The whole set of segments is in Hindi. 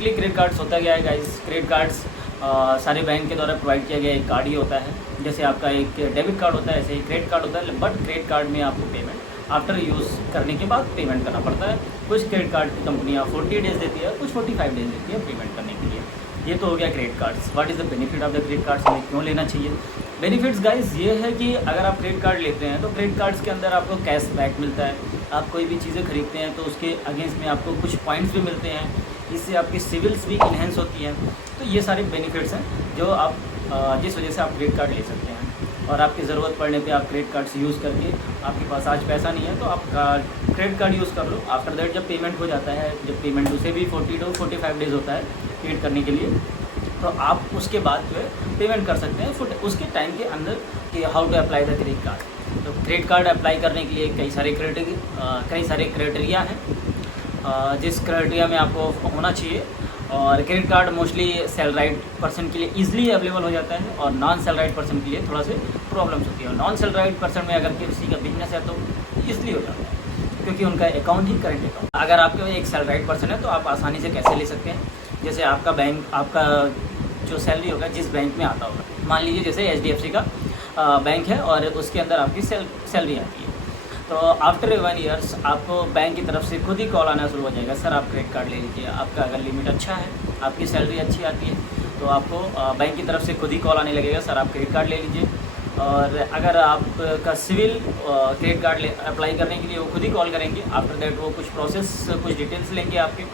बेसिकली क्रेडिट कार्ड्स होता क्या है गाइस, क्रेडिट कार्ड्स सारे बैंक के द्वारा प्रोवाइड किया गया एक कार्ड ही होता है। जैसे आपका एक डेबिट कार्ड होता है, ऐसे ही क्रेडिट कार्ड होता है, बट क्रेडिट कार्ड में आपको पेमेंट आफ्टर यूज़ करने के बाद पेमेंट करना पड़ता है। कुछ क्रेडिट कार्ड की कंपनियाँ 40 डेज़ देती है, कुछ 45 डेज़ देती है पेमेंट करने के लिए। ये तो हो गया credit cards. What is the benefit of the credit cards, हमें क्यों लेना चाहिए? बेनिफिट्स गाइस ये है कि अगर आप क्रेडिट कार्ड लेते हैं तो क्रेडिट कार्ड्स के अंदर आपको कैश बैक मिलता है। आप कोई भी चीज़ें खरीदते हैं तो उसके अगेंस्ट में आपको कुछ पॉइंट्स भी मिलते हैं, इससे आपकी सिविल्स भी इन्हेंस होती हैं। तो ये सारे बेनिफिट्स हैं जो आप जिस वजह से आप क्रेडिट कार्ड ले सकते हैं। और आपकी ज़रूरत पड़ने पे आप क्रेडिट कार्ड्स यूज़ करके, आपके पास आज पैसा नहीं है तो आप क्रेडिट कार्ड यूज़ कर लो। आफ्टर दैट जब पेमेंट हो जाता है, जब पेमेंट उसे भी 40 to 45 डेज़ होता है पेड करने के लिए, तो आप उसके बाद जो है पेमेंट कर सकते हैं उसके टाइम के अंदर कि how to apply the credit card. तो क्रेडिट कार्ड अप्लाई करने के लिए कई सारे क्राइटेरिया हैं, जिस क्राइटेरिया में आपको होना चाहिए। और credit card mostly salaried person के लिए ईजिली अवेलेबल हो जाता है और नॉन सैलराइड पर्सन के लिए थोड़ा से प्रॉब्लम्स होती है। नॉन सैलराइड पर्सन में अगर किसी का बिजनेस है तो ईजिली हो जाता है, क्योंकि उनका अकाउंट ही करंट अकाउंट। अगर आपके एक सैलराइड पर्सन है तो आप आसानी से कैसे ले सकते हैं, जैसे आपका बैंक, आपका जो सैलरी होगा जिस बैंक में आता होगा, मान लीजिए जैसे HDFC का बैंक है और उसके अंदर आपकी सैलरी आती है, तो आफ्टर 1 ईयर्स आपको बैंक की तरफ से खुद ही कॉल आना शुरू हो जाएगा, सर आप क्रेडिट कार्ड ले लीजिए। आपका अगर लिमिट अच्छा है, आपकी सैलरी अच्छी आती है, तो आपको बैंक की तरफ से खुद ही कॉल आने लगेगा, सर आप क्रेडिट कार्ड ले लीजिए। और अगर आपका सिविल क्रेडिट कार्ड अप्लाई करने के लिए वो खुद ही कॉल करेंगे। आफ्टर दैट वो कुछ प्रोसेस, कुछ डिटेल्स लेंगे आपके,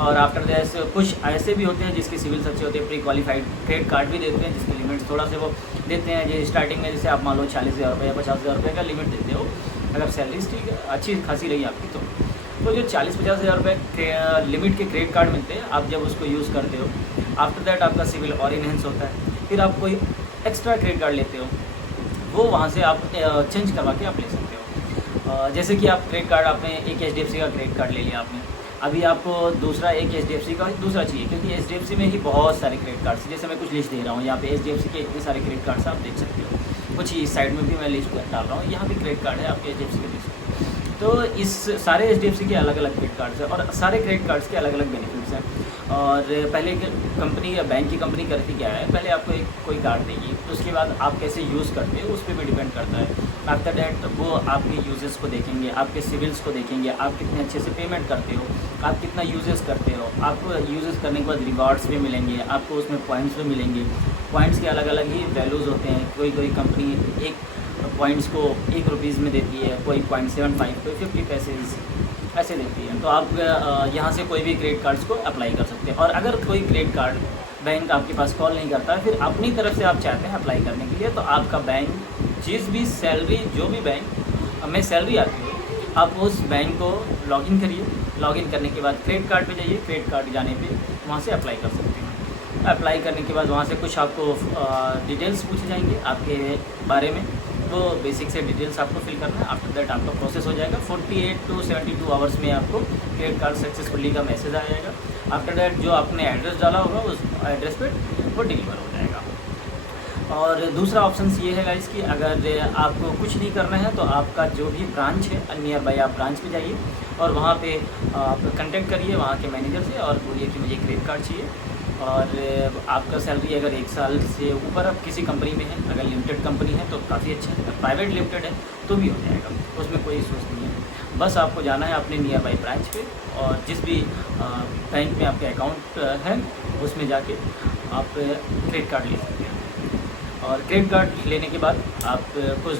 और आफ्टर दैट कुछ ऐसे भी होते हैं जिसके सिविल्स अच्छे होते हैं, प्री क्वालिफाइड क्रेडिट कार्ड भी देते हैं जिसके लिमिट्स थोड़ा से वो देते हैं। जो स्टार्टिंग में जैसे आप मान लो 40,000 रुपये या 50,000 रुपये का लिमिट देते हो, अगर सैलरी ठीक है, अच्छी खासी रही आपकी, तो जो 40-50,000 रुपये लिमिट के क्रेडिट कार्ड मिलते हैं, आप जब उसको यूज़ करते हो, आफ्टर दैट आपका सिविल और इन्हेंस होता है। फिर आप कोई एक्स्ट्रा क्रेडिट कार्ड लेते हो, वो वहाँ से आप चेंज करवा के आप ले सकते हो। जैसे कि आप क्रेडिट कार्ड, आपने एक HDFC का क्रेडिट कार्ड ले लिया आपने, अभी आपको दूसरा एक HDFC का दूसरा चाहिए, क्योंकि HDFC में ही बहुत सारे क्रेडिट कार्ड्स, जैसे मैं कुछ लिस्ट दे रहा हूँ यहाँ पे HDFC के इतने सारे क्रेडिट कार्ड्स आप देख सकते हो। कुछ इस साइड में भी मैं लिस्ट डाल रहा हूँ, यहाँ भी क्रेडिट कार्ड है आपके HDFC के लिस्ट। तो इस सारे HDFC के अलग अलग क्रेडिट कार्ड्स हैं और सारे क्रेडिट कार्ड्स के अलग अलग बेनिफिट्स हैं। और पहले कंपनी या बैंक की कंपनी करती क्या है, पहले आपको एक कोई कार्ड देगी, तो उसके बाद आप कैसे यूज़ करते हो उस पर भी डिपेंड करता है। आफ्टर डैट वो आपके यूजेस को देखेंगे, आपके सिविल्स को देखेंगे, आप कितने अच्छे से पेमेंट करते हो, आप कितना यूजेस करते हो। आपको यूजेस करने के बाद रिवार्ड्स भी मिलेंगे, आपको उसमें पॉइंट्स भी मिलेंगे। पॉइंट्स के अलग अलग ही वैल्यूज़ होते हैं। कोई कंपनी एक पॉइंट्स को ₹1 में देती है, कोई 0.75, कोई 50 पैसे ऐसे देती है। तो आप यहाँ से कोई भी क्रेडिट कार्ड्स को अप्लाई कर सकते हैं। और अगर कोई क्रेडिट कार्ड बैंक आपके पास कॉल नहीं करता है, फिर अपनी तरफ से आप चाहते हैं अप्लाई करने के लिए, तो आपका बैंक जिस भी सैलरी, जो भी बैंक में सैलरी आती है, आप उस बैंक को लॉगिन करिए। लॉगिन करने के बाद क्रेडिट कार्ड पे जाइए, क्रेडिट कार्ड जाने पे वहाँ से अप्लाई कर सकते हैं। अप्लाई करने के बाद वहाँ से कुछ आपको डिटेल्स पूछे जाएंगे आपके बारे में, वो बेसिक से डिटेल्स आपको फिल करना है। आफ्टर दैट आपका प्रोसेस हो जाएगा। 48 to 72 आवर्स में आपको क्रेडिट कार्ड सक्सेसफुली का मैसेज आ जाएगा। आफ्टर दैट जो आपने एड्रेस डाला होगा उस एड्रेस पे वो डिलीवर हो जाएगा। और दूसरा ऑप्शन ये है गाइस कि अगर आपको कुछ नहीं करना है तो आपका जो भी ब्रांच है नियर बाई, आप ब्रांच पे जाइए और वहाँ पे आप कंटेक्ट करिए वहाँ के मैनेजर से और बोलिए कि मुझे क्रेडिट कार्ड चाहिए। और आपका सैलरी अगर 1 साल से ऊपर आप किसी कंपनी में है, अगर लिमिटेड कंपनी है तो काफ़ी अच्छा है, प्राइवेट लिमिटेड है तो भी हो जाएगा, उसमें कोई इशूज़ नहीं है। बस आपको जाना है अपने नियर बाई ब्रांच पे और जिस भी बैंक में आपके अकाउंट है उसमें जाके आप क्रेडिट कार्ड ले सकते हैं। और क्रेडिट कार्ड लेने के बाद आप कुछ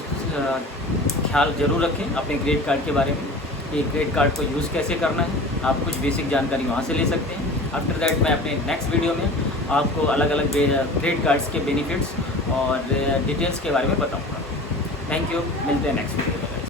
ख्याल ज़रूर रखें अपने क्रेडिट कार्ड के बारे में कि क्रेडिट कार्ड को यूज़ कैसे करना है। आप कुछ बेसिक जानकारी वहाँ से ले सकते हैं। आफ्टर दैट मैं अपने नेक्स्ट वीडियो में आपको अलग अलग क्रेडिट कार्ड्स के बेनिफिट्स और डिटेल्स के बारे में बताऊँगा। थैंक यू, मिलते हैं नेक्स्ट वीडियो।